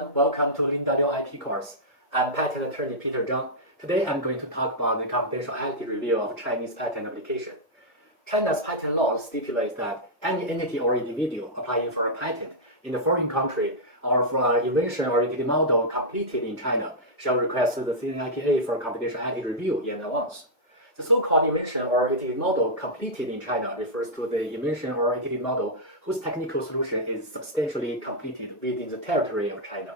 everyone, welcome to Linda Liu IP course. I'm patent attorney Peter Zhang. Today I'm going to talk about the confidentiality review of Chinese patent application. China's patent law stipulates that any entity or individual applying for a patent in a foreign country or for an invention or utility model completed in China shall request the CNIPA for confidentiality review in advance. The so-called invention or utility model completed in China refers to the invention or utility model whose technical solution is substantially completed within the territory of China.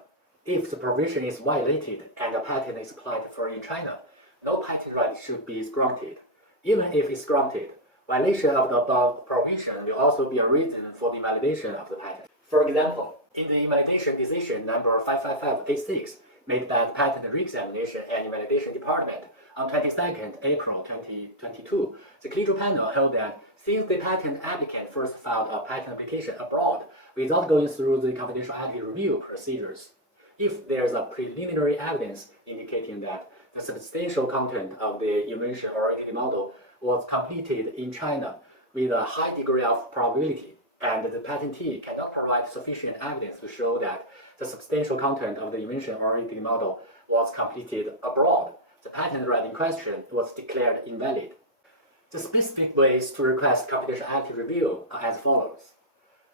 If the provision is violated and a patent is applied for in China, no patent right should be granted. Even if it's granted, violation of the above provision will also be a reason for the invalidation of the patent. For example, in the invalidation decision number 55586 made by the Patent Re-examination and Invalidation Department on 22nd April 2022, the collegial panel held that since the patent applicant first filed a patent application abroad without going through the confidentiality review procedures, if there is a preliminary evidence indicating that the substantial content of the invention or utility model was completed in China with a high degree of probability, and the patentee cannot provide sufficient evidence to show that the substantial content of the invention or utility model was completed abroad, the patent right in question was declared invalid. The specific ways to request confidentiality review are as follows.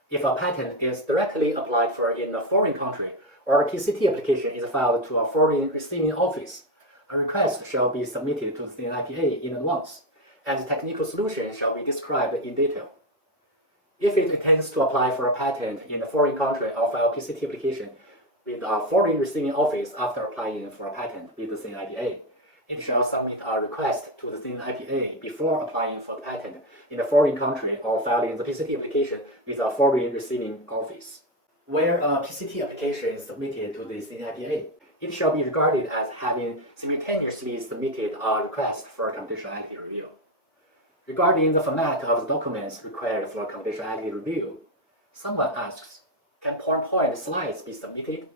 If a patent is directly applied for in a foreign country, or a PCT application is filed to a foreign receiving office, a request shall be submitted to the CNIPA in advance, and the technical solution shall be described in detail. If it intends to apply for a patent in a foreign country or file a PCT application with a foreign receiving office after applying for a patent with the CNIPA, it shall submit a request to the CNIPA before applying for the patent in a foreign country or filing the PCT application with a foreign receiving office. Where a PCT application is submitted to the CNIPA, it shall be regarded as having simultaneously submitted a request for confidentiality review. Regarding the format of the documents required for confidentiality review, someone asks, can PowerPoint slides be submitted?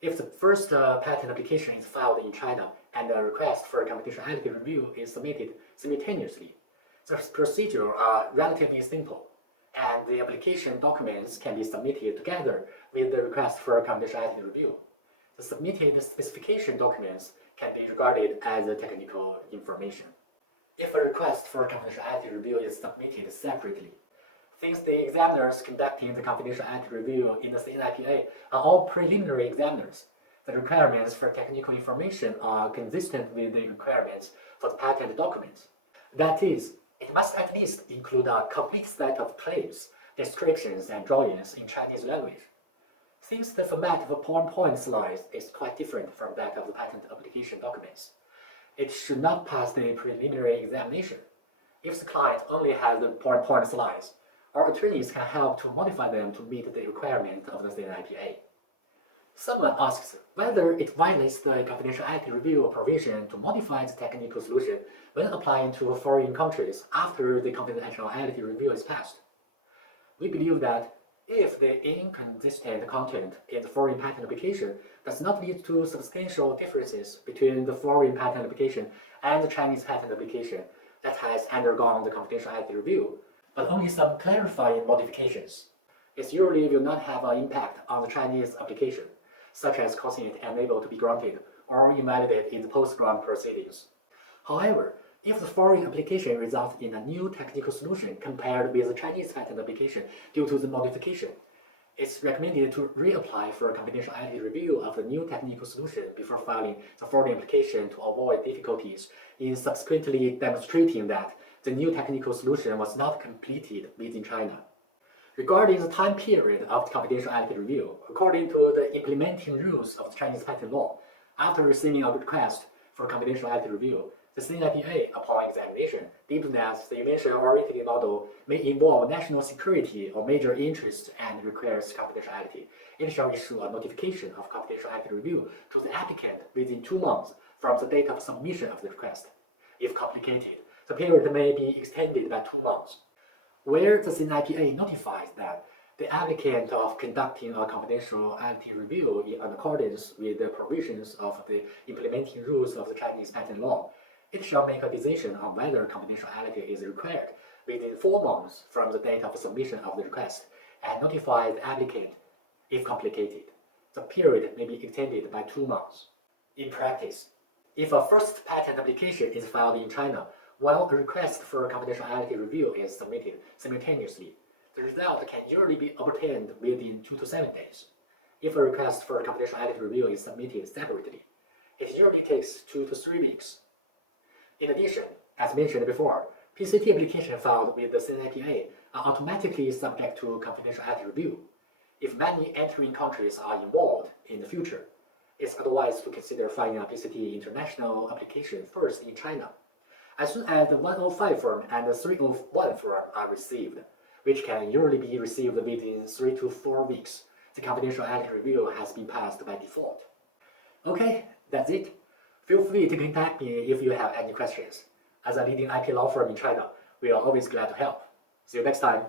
If the first patent application is filed in China and a request for confidentiality review is submitted simultaneously, the procedure are relatively simple, and the application documents can be submitted together with the request for confidentiality review. The submitted specification documents can be regarded as technical information. If a request for confidentiality review is submitted separately, since the examiners conducting the confidentiality review in the CNIPA are all preliminary examiners, the requirements for technical information are consistent with the requirements for the patent documents. That is, it must at least include a complete set of claims, descriptions, and drawings in Chinese language. Since the format of a PowerPoint slides is quite different from that of the patent application documents, it should not pass the preliminary examination. If the client only has the PowerPoint slides, our attorneys can help to modify them to meet the requirement of the CNIPA. Someone asks whether it violates the confidentiality review provision to modify the technical solution when applying to foreign countries after the confidentiality review is passed. We believe that if the inconsistent content in the foreign patent application does not lead to substantial differences between the foreign patent application and the Chinese patent application that has undergone the confidentiality review, but only some clarifying modifications, it usually will not have an impact on the Chinese application, such as causing it unable to be granted or invalidated in the post-grant proceedings. However, if the foreign application results in a new technical solution compared with the Chinese patent application due to the modification, it's recommended to reapply for a confidentiality review of the new technical solution before filing the foreign application to avoid difficulties in subsequently demonstrating that the new technical solution was not completed within China. Regarding the time period of the confidentiality review, according to the implementing rules of the Chinese patent law, after receiving a request for confidentiality review, the CNIPA, upon examination, deemed that the invention or utility model may involve national security or major interest and requires confidentiality. It shall issue a notification of confidentiality review to the applicant within 2 months from the date of submission of the request. If complicated, the period may be extended by 2 months. Where the CNIPA notifies that the applicant of conducting a confidentiality review in accordance with the provisions of the implementing rules of the Chinese patent law, it shall make a decision on whether confidentiality is required within 4 months from the date of submission of the request and notify the applicant if complicated. the period may be extended by 2 months. In practice, if a first patent application is filed in China while a request for confidentiality review is submitted simultaneously, the result can usually be obtained within 2 to 7 days. If a request for confidentiality review is submitted separately, it usually takes 2 to 3 weeks. In addition, as mentioned before, PCT applications filed with the CNIPA are automatically subject to confidentiality review. If many entering countries are involved in the future, it's advised to consider filing a PCT international application first in China. As soon as the 105 form and the 301 form are received, which can usually be received within 3 to 4 weeks, the confidentiality review has been passed by default. Okay, that's it. Feel free to contact me if you have any questions. As a leading IP law firm in China, we are always glad to help. See you next time.